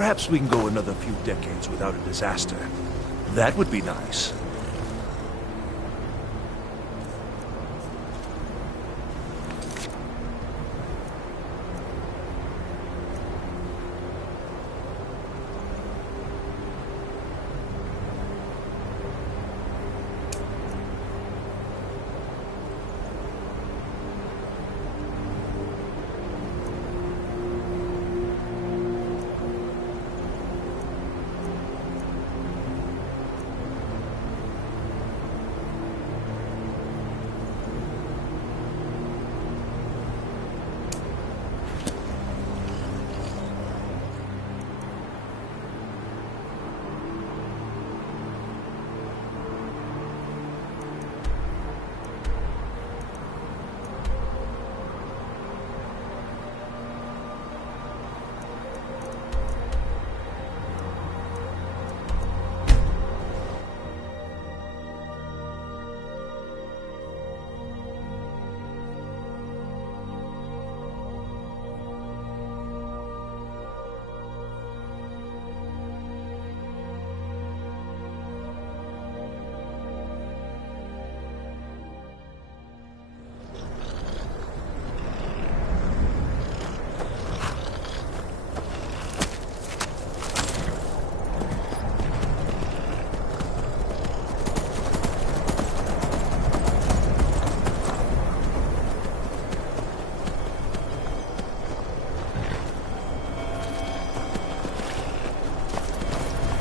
Perhaps we can go another few decades without a disaster. That would be nice.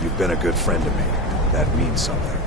You've been a good friend to me. That means something.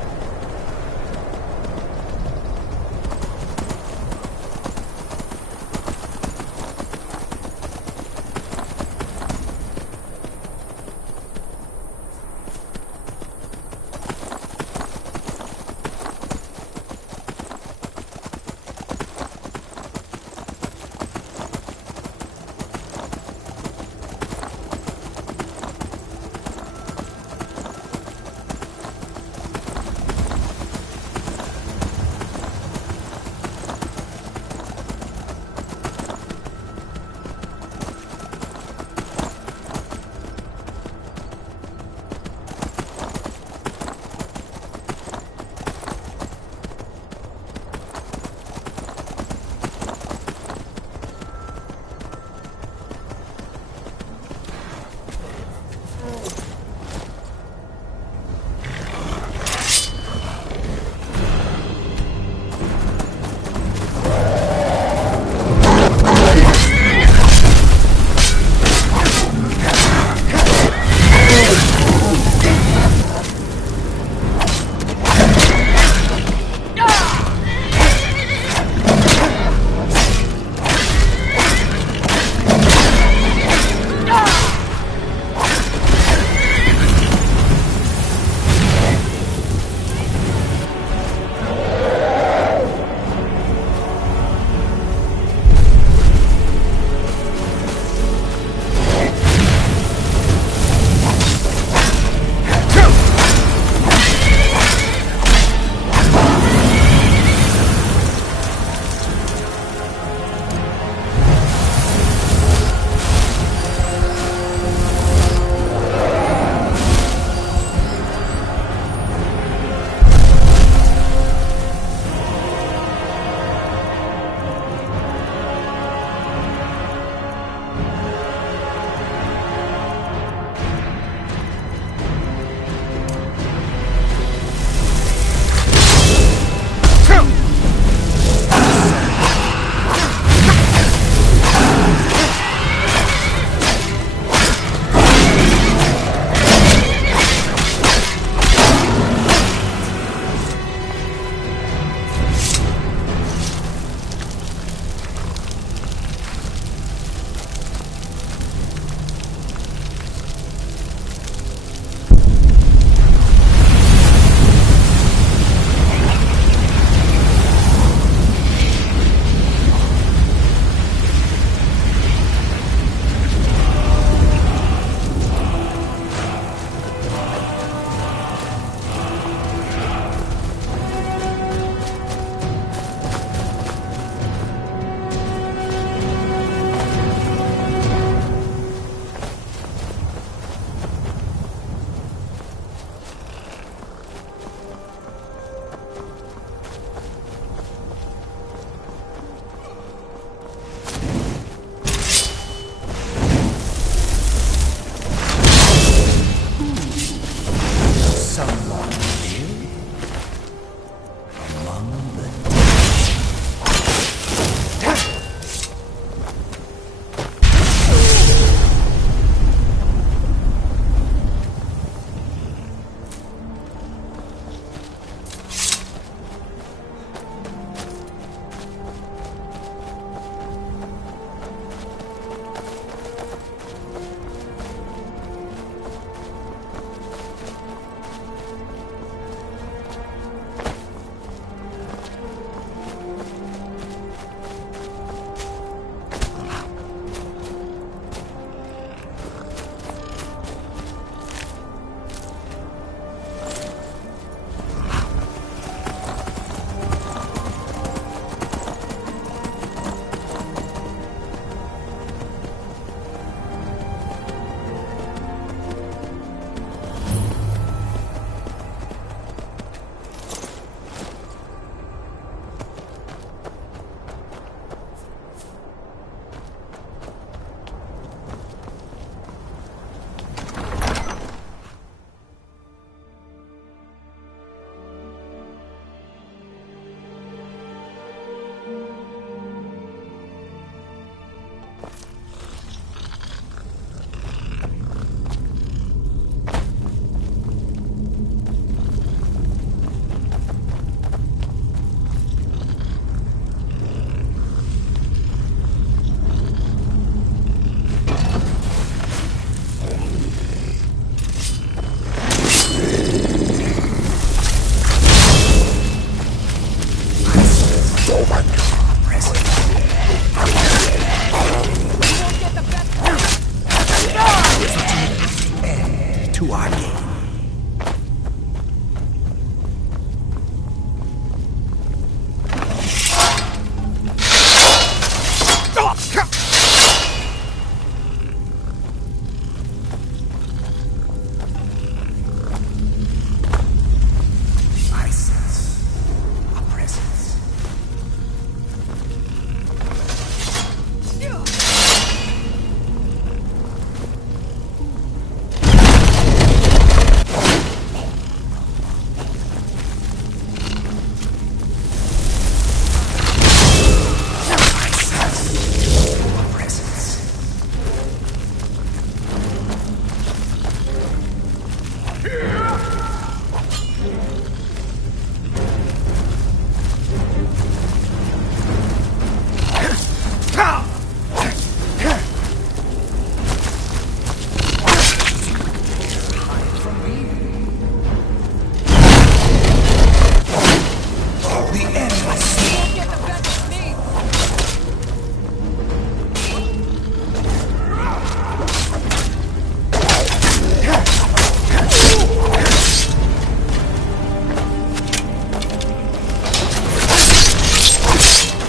The endless Won't get the best of me!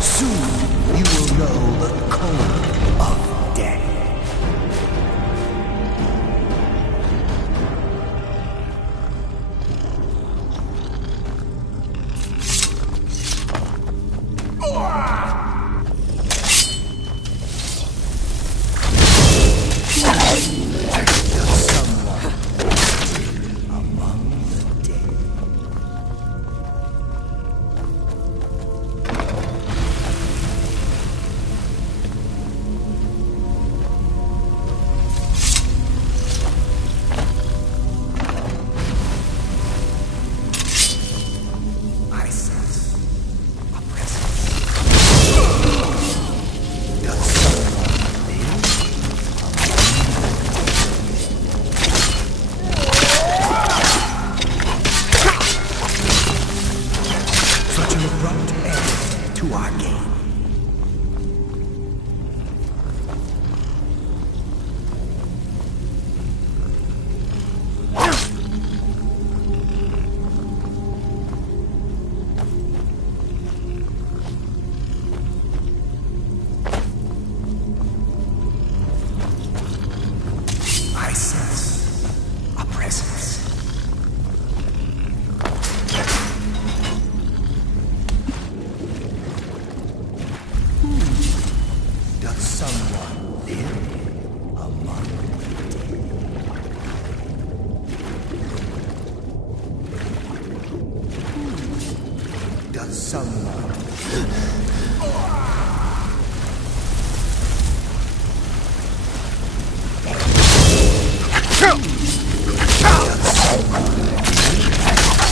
soon you will know the cold of death. Such an abrupt end to our game. I sense a presence. Does someone live among the dead? Does someone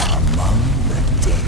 among the dead?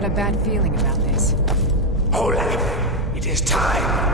got a bad feeling about this. Olaf, it is time.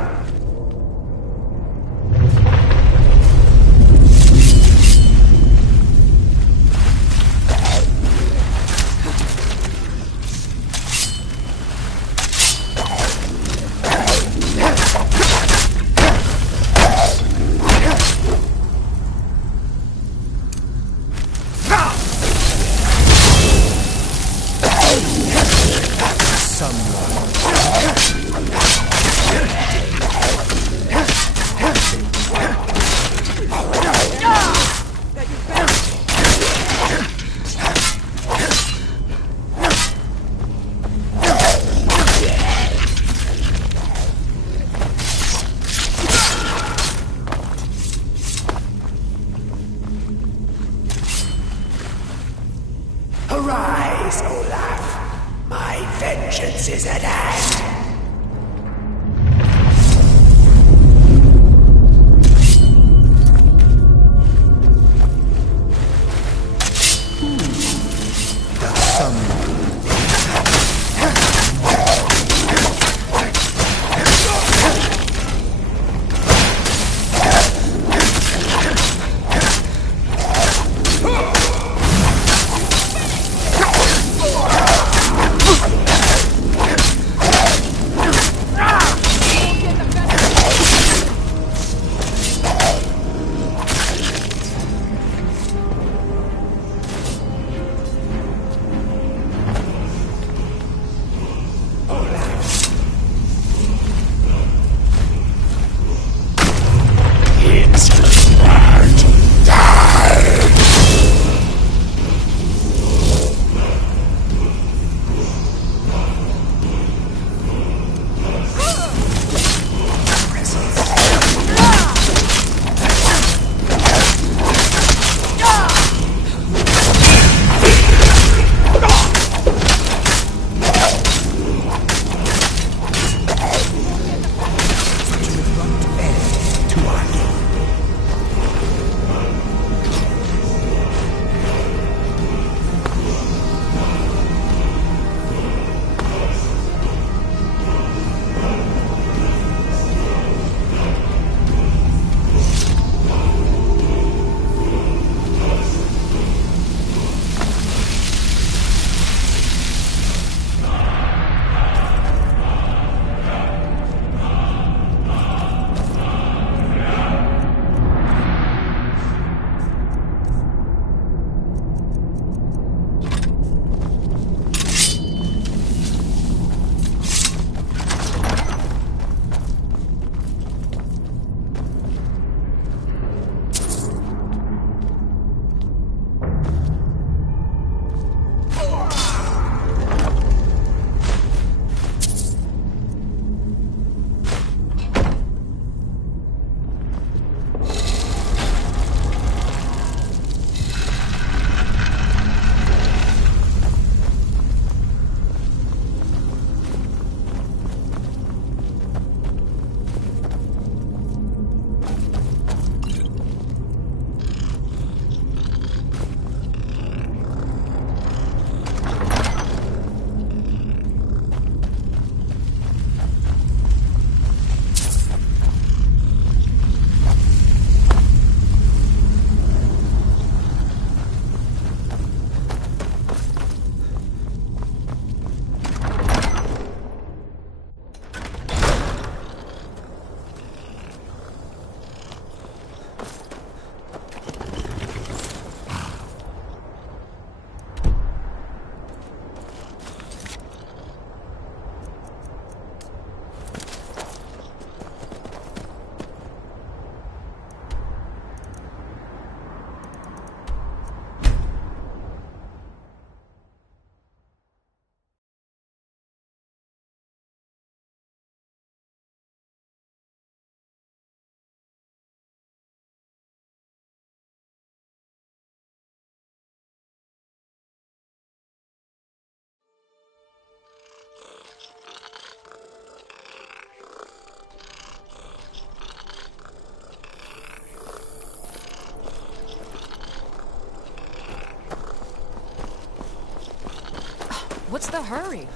What's the hurry?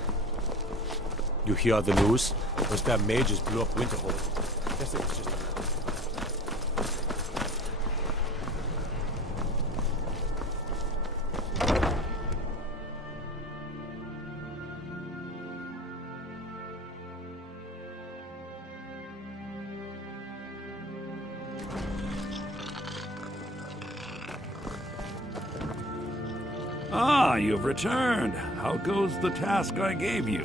You hear the news? Those damn mages blew up Winterhold. Guess it was just... Ah, you've returned. How goes the task I gave you?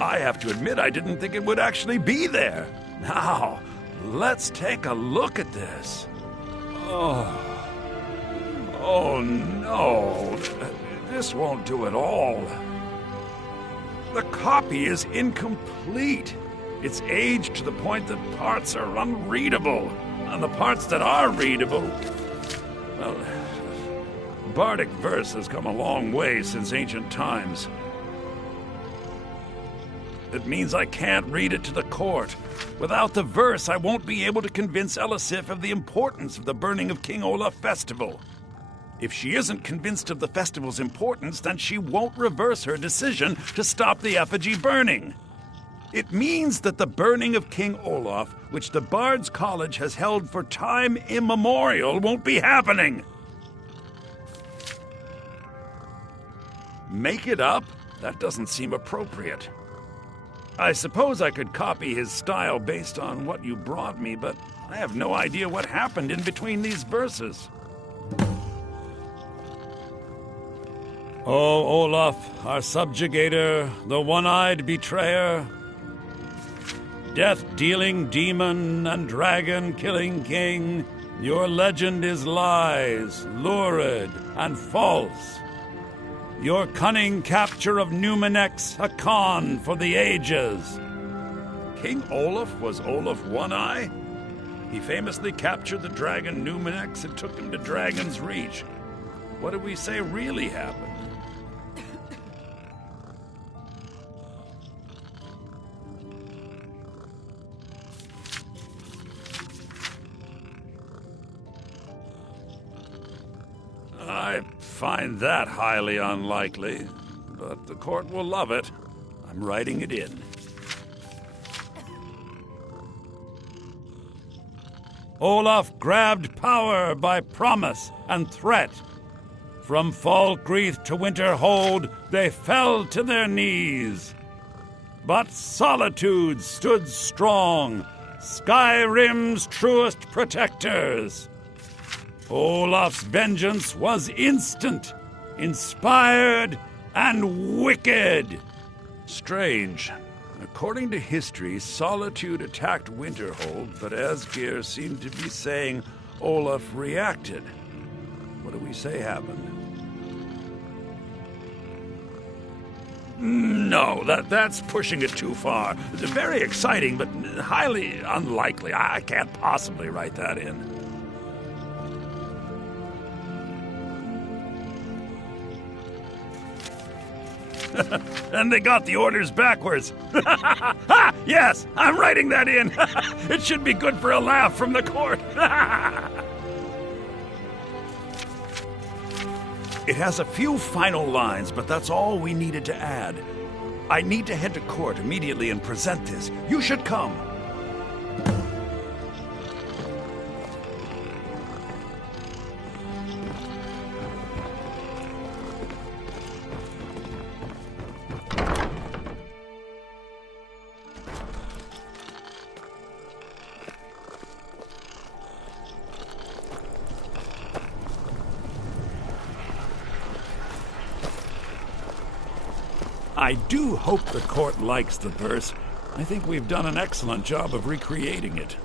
I have to admit, I didn't think it would actually be there. Now, let's take a look at this. Oh no. This won't do at all. The copy is incomplete. It's aged to the point that parts are unreadable. And the parts that are readable, well, Bardic verse has come a long way since ancient times. It means I can't read it to the court. Without the verse, I won't be able to convince Elisif of the importance of the burning of King Olaf festival. If she isn't convinced of the festival's importance, then she won't reverse her decision to stop the effigy burning. It means that the burning of King Olaf, which the Bard's College has held for time immemorial, won't be happening. Make it up? That doesn't seem appropriate. I suppose I could copy his style based on what you brought me, but I have no idea what happened in between these verses. Oh, Olaf, our subjugator, the one-eyed betrayer, death-dealing demon and dragon-killing king, your legend is lies, lurid, and false. Your cunning capture of Numenex, a con for the ages. King Olaf was Olaf One-Eye? He famously captured the dragon Numenex and took him to Dragon's Reach. What do we say really happened? I find that highly unlikely, but the court will love it. I'm writing it in. Olaf grabbed power by promise and threat. From Falkreath to Winterhold, they fell to their knees. But Solitude stood strong, Skyrim's truest protectors. Olaf's vengeance was instant, inspired, and wicked. Strange. According to history, Solitude attacked Winterhold, but Asgeir seemed to be saying Olaf reacted. What do we say happened? No, that's pushing it too far. It's very exciting, but highly unlikely. I can't possibly write that in. And they got the orders backwards. Ha! Yes, I'm writing that in. It should be good for a laugh from the court. It has a few final lines, but that's all we needed to add. I need to head to court immediately and present this. You should come. I do hope the court likes the verse. I think we've done an excellent job of recreating it.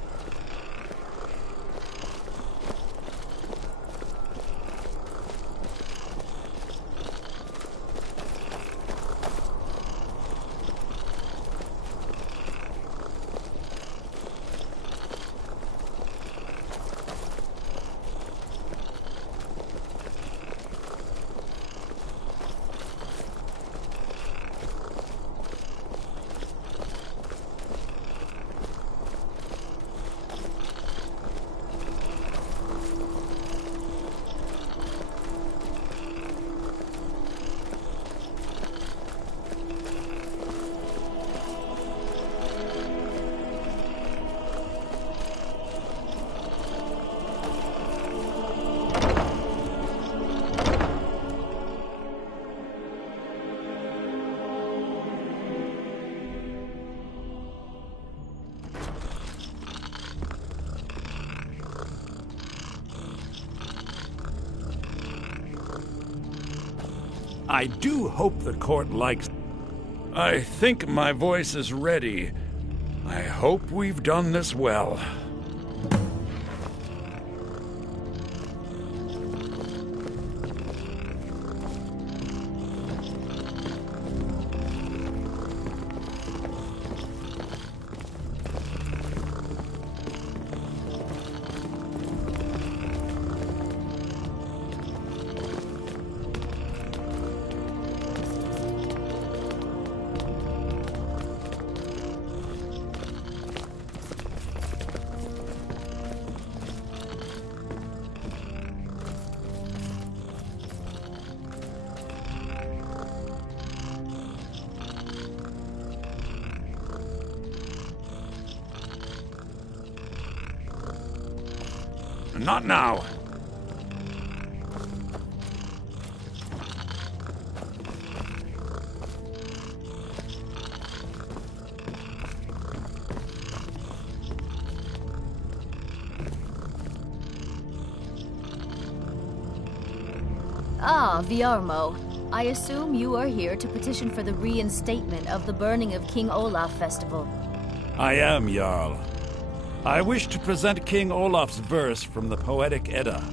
I do hope the court likes... I think my voice is ready. I hope we've done this well. Not now. Ah, Viarmo. I assume you are here to petition for the reinstatement of the burning of King Olaf festival. I am, Jarl. I wish to present King Olaf's verse from the Poetic Edda,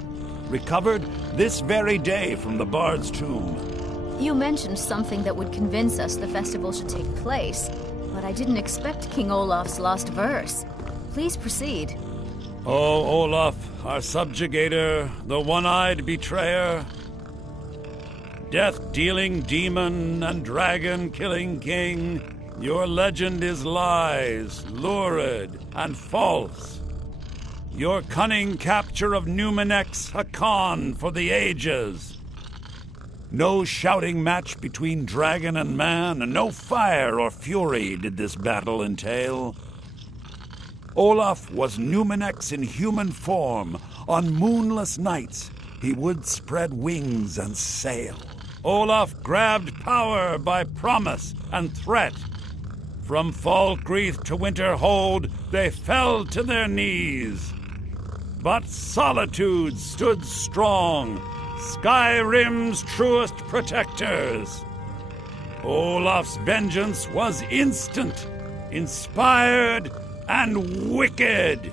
recovered this very day from the Bard's tomb. You mentioned something that would convince us the festival should take place, but I didn't expect King Olaf's lost verse. Please proceed. O Olaf, our subjugator, the one-eyed betrayer, death-dealing demon and dragon-killing king, your legend is lies, lurid, and false. Your cunning capture of Numenex, a con for the ages. No shouting match between dragon and man, and no fire or fury did this battle entail. Olaf was Numenex in human form. On moonless nights, he would spread wings and sail. Olaf grabbed power by promise and threat. From Falkreath to Winterhold, they fell to their knees. But Solitude stood strong, Skyrim's truest protectors. Olaf's vengeance was instant, inspired, and wicked.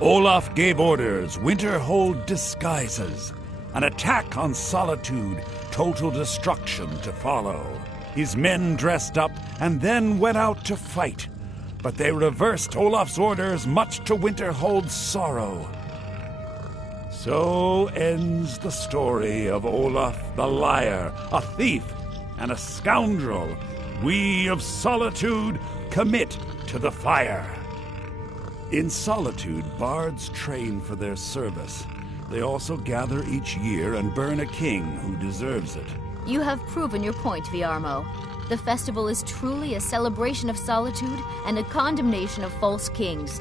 Olaf gave orders, Winterhold disguises, an attack on Solitude, total destruction to follow. His men dressed up and then went out to fight, but they reversed Olaf's orders, much to Winterhold's sorrow. So ends the story of Olaf the liar, a thief and a scoundrel. We of Solitude commit to the fire. In Solitude, bards train for their service. They also gather each year and burn a king who deserves it. You have proven your point, Viarmo. The festival is truly a celebration of solitude and a condemnation of false kings.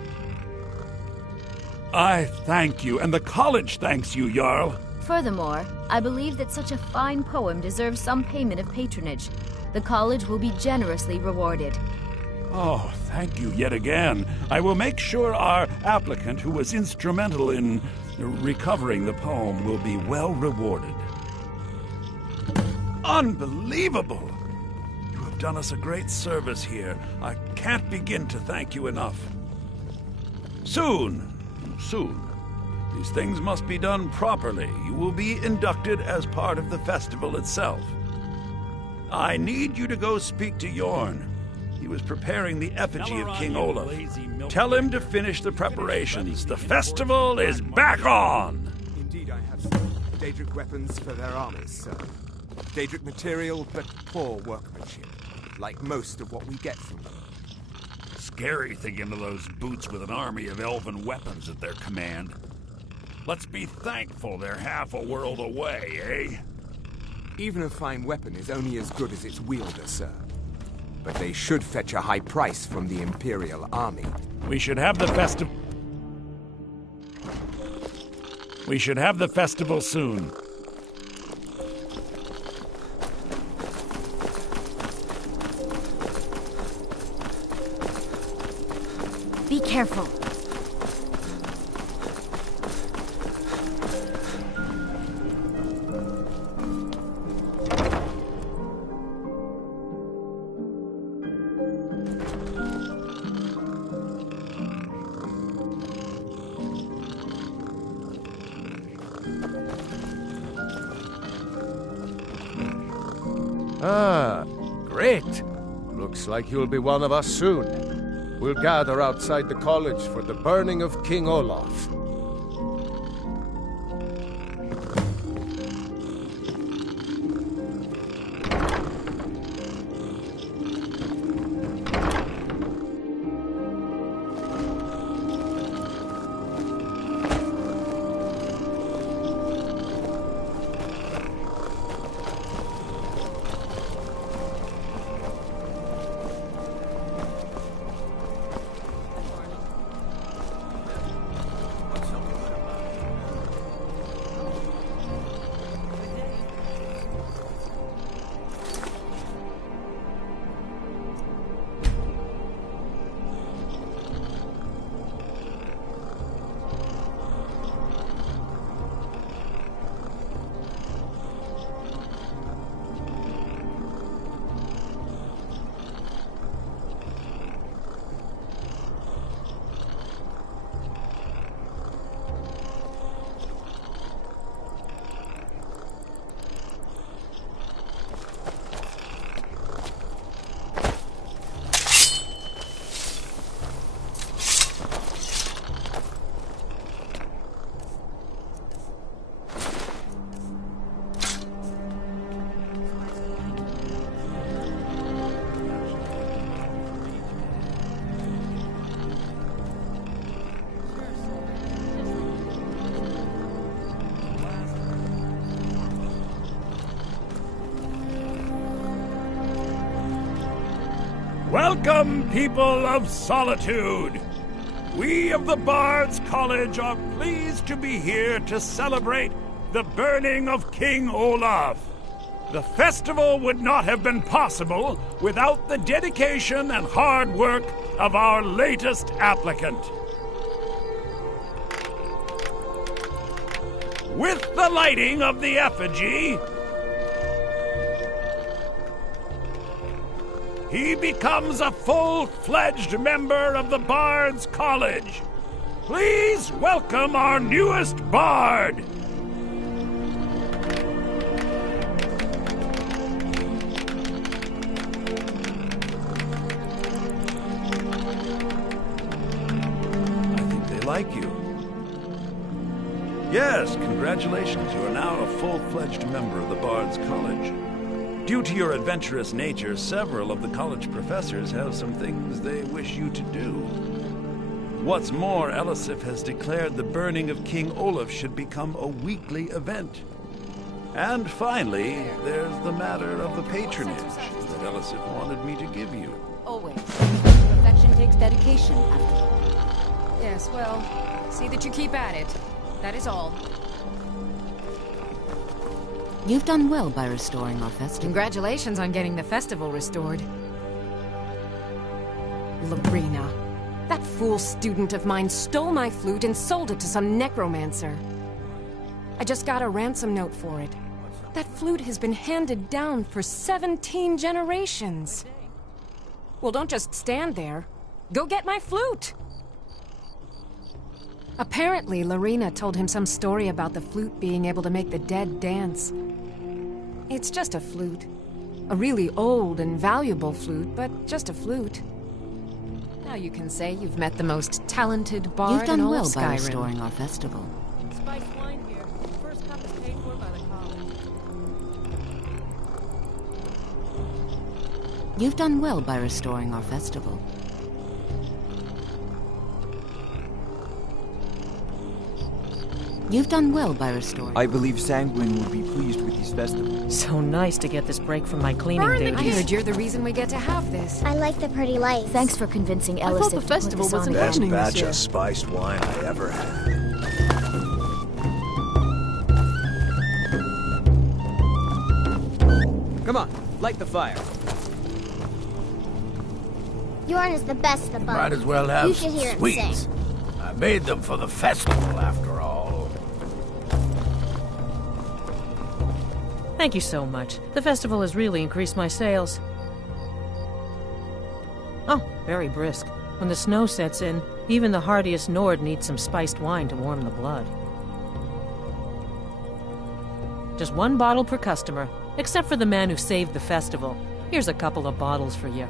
I thank you, and the college thanks you, Jarl. Furthermore, I believe that such a fine poem deserves some payment of patronage. The college will be generously rewarded. Oh, thank you yet again. I will make sure our applicant, who was instrumental in recovering the poem, will be well rewarded. Unbelievable! You have done us a great service here. I can't begin to thank you enough. Soon. These things must be done properly. You will be inducted as part of the festival itself. I need you to go speak to Yorn. He was preparing the effigy of King Olaf. Tell him to finish the preparations. The festival is back on! Indeed, I have some Daedric weapons for their armies, sir. Daedric material, but poor workmanship, like most of what we get from them. Scary thinking of those boots with an army of elven weapons at their command. Let's be thankful they're half a world away, eh? Even a fine weapon is only as good as its wielder, sir. But they should fetch a high price from the Imperial army. We should have the festival soon. Be careful. Ah, great. Looks like you'll be one of us soon. We'll gather outside the college for the burning of King Olaf. Welcome, people of Solitude! We of the Bards College are pleased to be here to celebrate the burning of King Olaf. The festival would not have been possible without the dedication and hard work of our latest applicant. With the lighting of the effigy, he becomes a full-fledged member of the Bards College. Please welcome our newest bard. I think they like you. Yes, congratulations. You are now a full-fledged member of the Bards College. Due to your adventurous nature, several of the college professors have some things they wish you to do. What's more, Elisif has declared the burning of King Olaf should become a weekly event. And finally, there's the matter of the patronage that Elisif wanted me to give you. Always. Perfection takes dedication, after all. Yes, well, see that you keep at it. That is all. You've done well by restoring our festival. Congratulations on getting the festival restored. Lorena. That fool student of mine stole my flute and sold it to some necromancer. I just got a ransom note for it. That flute has been handed down for 17 generations. Well, don't just stand there. Go get my flute! Apparently, Lorena told him some story about the flute being able to make the dead dance. It's just a flute. A really old and valuable flute, but just a flute. Now you can say you've met the most talented bard You've done in all well of by Skyrim. restoring our festival. Spiced wine here. First cup is paid for by the college. You've done well by restoring our festival. You've done well by restoring. I believe Sanguine would be pleased with these festivals. So nice to get this break from my cleaning duties. I heard you're the reason we get to have this. I like the pretty lights. Thanks for convincing I Elisif thought the to festival put this wasn't on. Best happening this batch year. of spiced wine I ever had. Come on, light the fire. Yorn is the best of the bunch. Might as well have You should hear him sweets. sing. I made them for the festival, after all. Thank you so much. The festival has really increased my sales. Oh, very brisk. When the snow sets in, even the hardiest Nord needs some spiced wine to warm the blood. Just one bottle per customer. Except for the man who saved the festival. Here's a couple of bottles for you.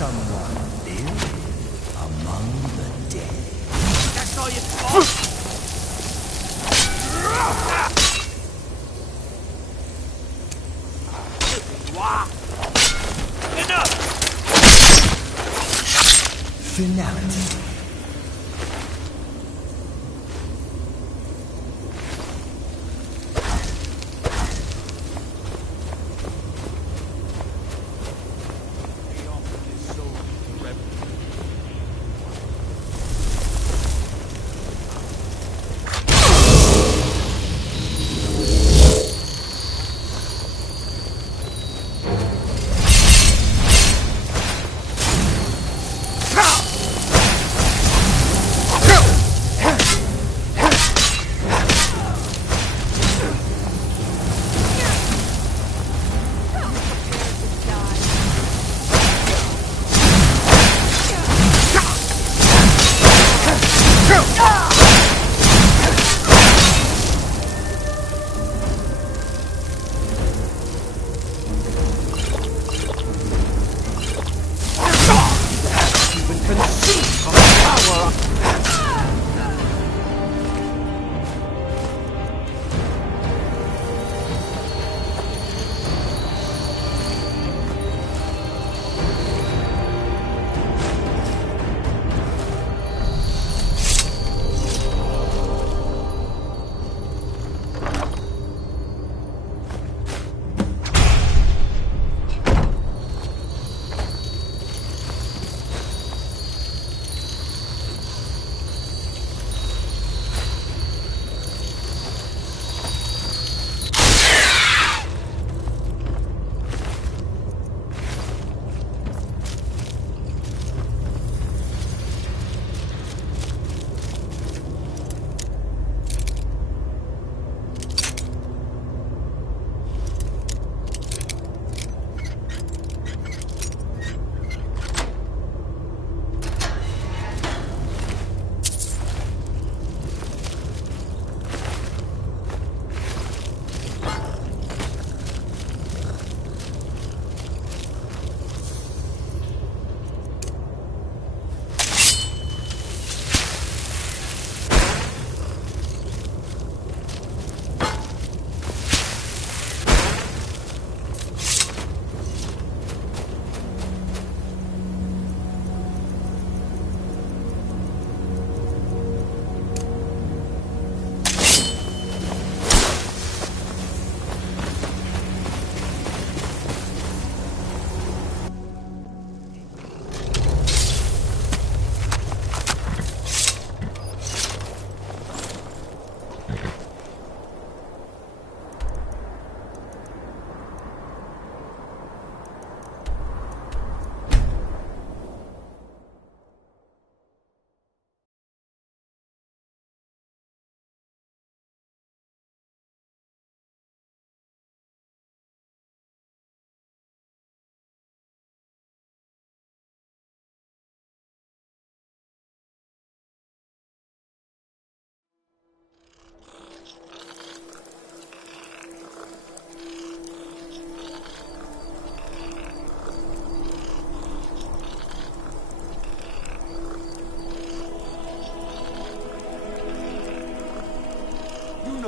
someone live among the dead. That's all you want? Enough! Finality.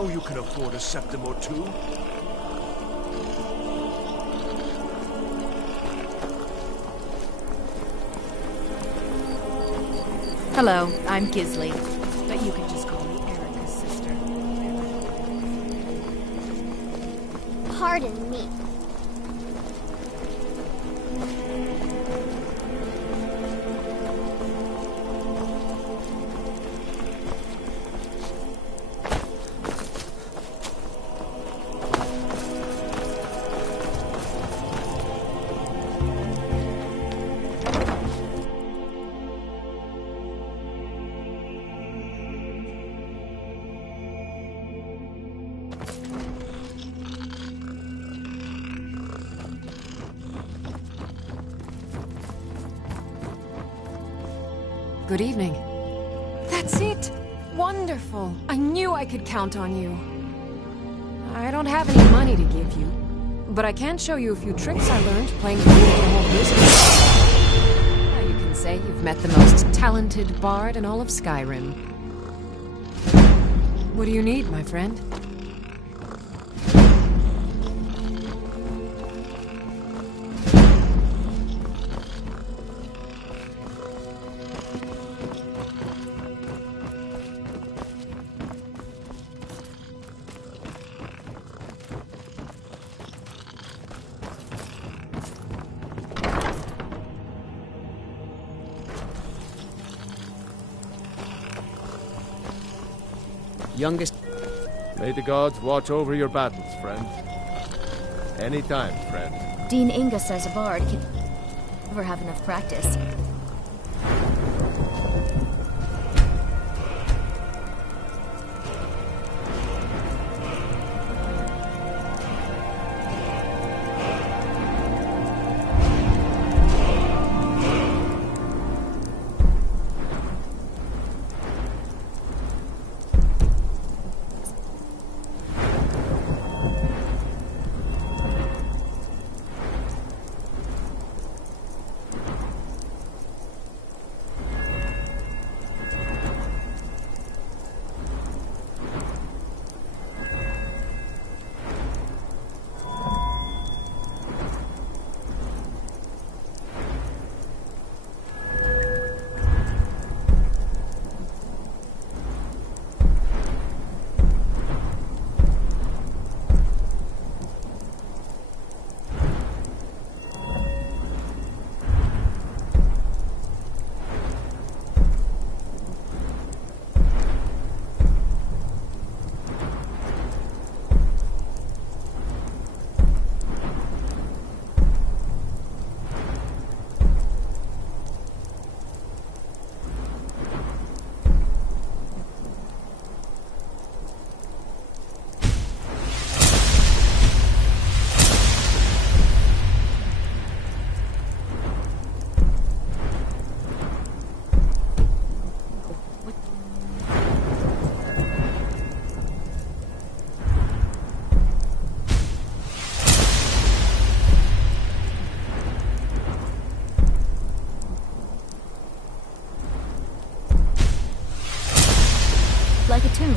know you can afford a septim or two. Hello, I'm Gisley, but you can just call me Erica's sister. Pardon me. Good evening. That's it! Wonderful! I knew I could count on you. I don't have any money to give you, but I can show you a few tricks I learned playing pool with the whole business. met the most talented bard in all of Skyrim. What do you need, my friend? Youngest... May the gods watch over your battles, friend. Anytime, friend. Dean Inga says a bard can never have enough practice. Like a tune.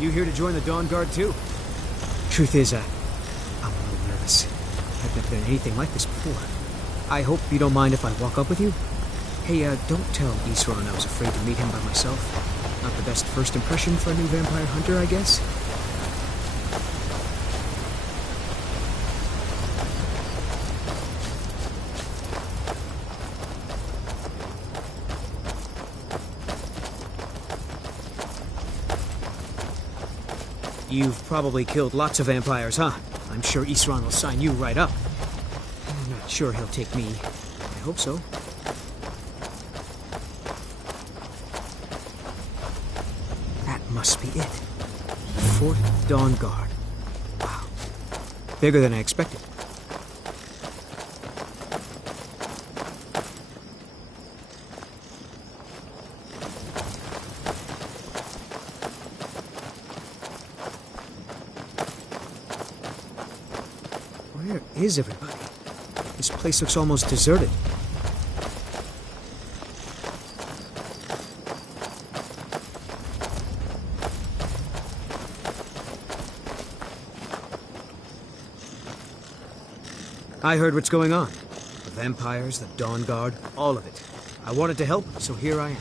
You here to join the Dawn Guard too? Truth is, I'm a little nervous. I've never done anything like this before. I hope you don't mind if I walk up with you? Hey, don't tell Isran I was afraid to meet him by myself. Not the best first impression for a new vampire hunter, I guess? You've probably killed lots of vampires, huh? I'm sure Isran will sign you right up. I'm not sure he'll take me. I hope so. That must be it. Fort Dawn Guard. Wow. Bigger than I expected. Where is everybody? This place looks almost deserted. I heard what's going on. The vampires, the Dawn Guard, all of it. I wanted to help, so here I am.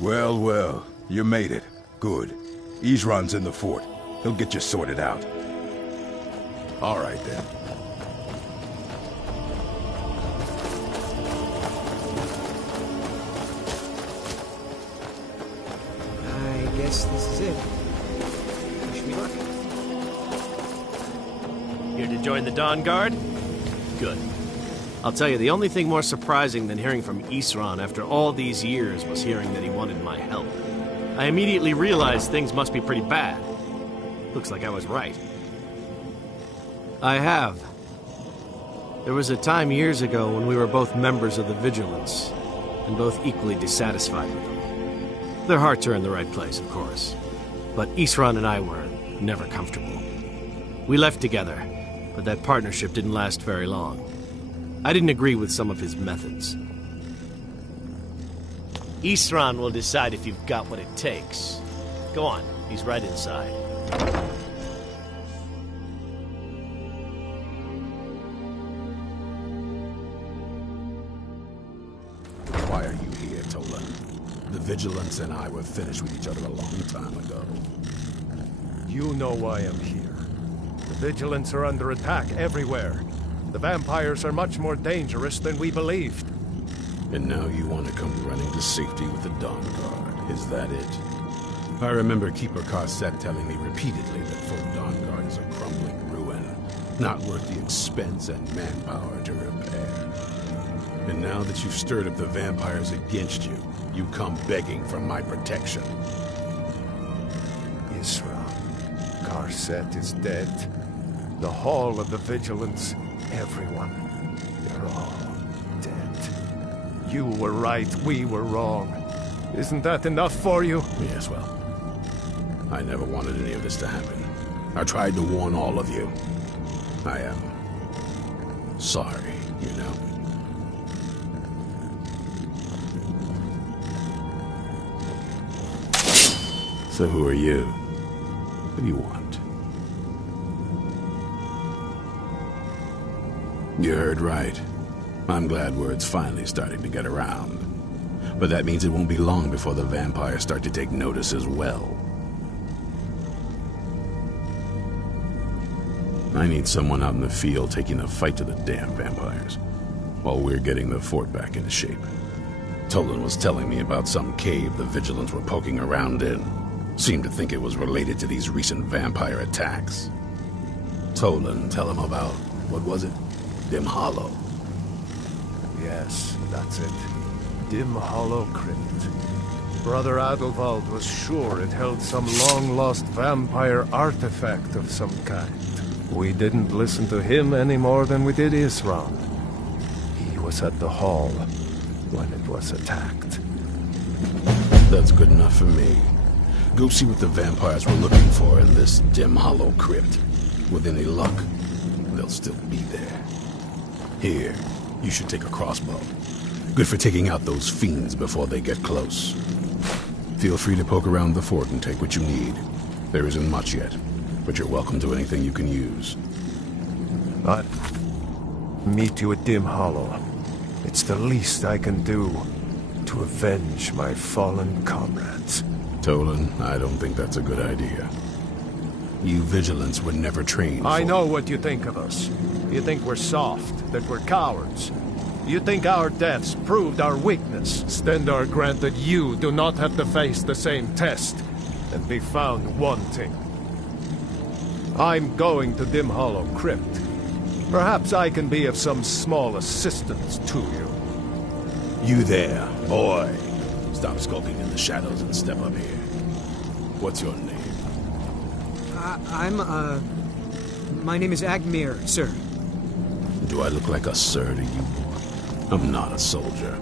Well, well, you made it. Good. Isran's in the fort. He'll get you sorted out. All right, then. I guess this is it. Wish me luck. Here to join the Dawn Guard? Good. I'll tell you, the only thing more surprising than hearing from Isran after all these years was hearing that he wanted my help. I immediately realized things must be pretty bad. Looks like I was right. I have. There was a time years ago when we were both members of the Vigilance, and both equally dissatisfied with them. Their hearts are in the right place, of course. But Isran and I were never comfortable. We left together, but that partnership didn't last very long. I didn't agree with some of his methods. Isran will decide if you've got what it takes. Go on, he's right inside. Why are you here, Tola? The Vigilance and I were finished with each other a long time ago. You know why I'm here. The Vigilance are under attack everywhere. The vampires are much more dangerous than we believed. And now you want to come running to safety with the Dawn Guard. Is that it? I remember Keeper Carset telling me repeatedly that Fort Dawn Guard is a crumbling ruin, not worth the expense and manpower to repair. And now that you've stirred up the vampires against you, you come begging for my protection. Isran, Carset is dead. The Hall of the Vigilance, everyone, they're all dead. You were right, we were wrong. Isn't that enough for you? Yes, well, I never wanted any of this to happen. I tried to warn all of you. I am sorry, you know. So who are you? What do you want? You heard right. I'm glad word's finally starting to get around. But that means it won't be long before the vampires start to take notice as well. I need someone out in the field taking the fight to the damn vampires, while we're getting the fort back into shape. Tolan was telling me about some cave the Vigilants were poking around in. Seemed to think it was related to these recent vampire attacks. Tolan, tell him about, what was it? Dim Hollow. Yes, that's it. Dim Hollow Crypt. Brother Adelwald was sure it held some long-lost vampire artifact of some kind. We didn't listen to him any more than we did Isran. He was at the hall, when it was attacked. That's good enough for me. Go see what the vampires were looking for in this dim hollow crypt. With any luck, they'll still be there. Here, you should take a crossbow. Good for taking out those fiends before they get close. Feel free to poke around the fort and take what you need. There isn't much yet, but you're welcome to anything you can use. I'll meet you at Dim Hollow. It's the least I can do to avenge my fallen comrades. Tolan, I don't think that's a good idea. You vigilants were never trained I know what you think of us. You think we're soft, that we're cowards. You think our deaths proved our weakness. Stendarr granted you do not have to face the same test and be found wanting. I'm going to Dim Hollow Crypt. Perhaps I can be of some small assistance to you. You there, boy. Stop skulking in the shadows and step up here. What's your name? My name is Agmir, sir. Do I look like a sir to you? I'm not a soldier,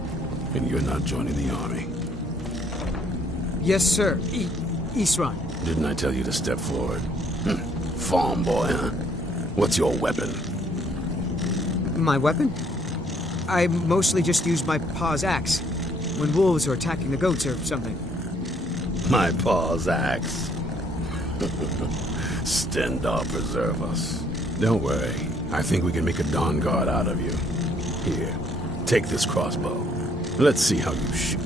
and you're not joining the army. Yes, sir. Isran. Didn't I tell you to step forward? Farm boy, huh? What's your weapon? My weapon? I mostly just use my paw's axe when wolves are attacking the goats or something. My paw's axe. Stendarr preserve us. Don't worry. I think we can make a Dawn Guard out of you. Here, take this crossbow. Let's see how you shoot.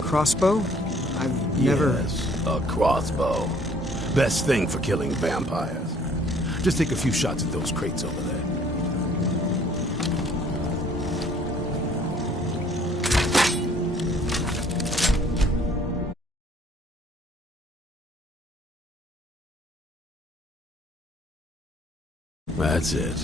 Crossbow? I've never... Yes, a crossbow. Best thing for killing vampires. Just take a few shots at those crates over there. That's it.